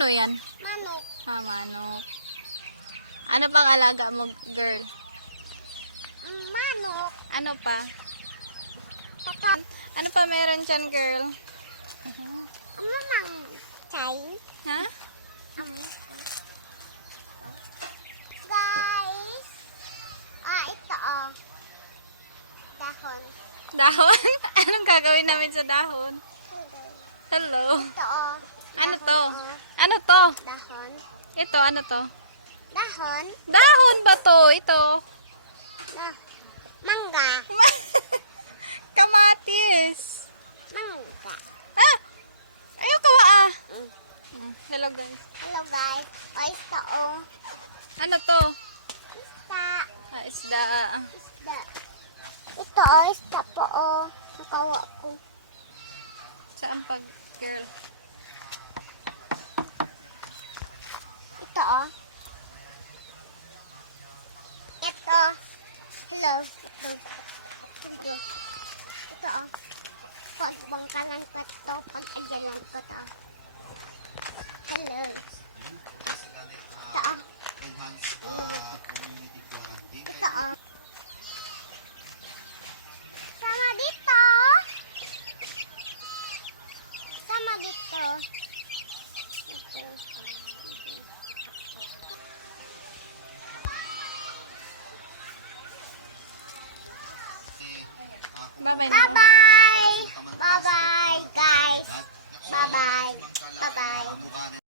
Ano yan? Manok. Ah, manok. Ano pang alaga mo, girl? Manok. Ano pa? Tatak. Ano pa meron dyan, girl? Mamang chay. Ha? Guys. Ito dahon. Dahon? Anong gagawin namin sa dahon? Hello? Ito Ano dahon, to? Ano to? Dahon. Ito, ano to? Dahon. Dahon ba to? Ito. Mangga. Kamatis. Mangga. Ah! Ayaw kawa ah. Hello guys. Hello guys. Ito Ano to? Isda. Ah, isda. Isda. Ito isda po Nakawa ko. Saan pag, girl? Ito Ito. Hello. Ito. Ito Pagbangkanan ko ito. Pag-adyalan ko ito. Hello. Ito Enhance community quarantine. Ito Sama dito. Sama dito. Bye-bye. Bye-bye.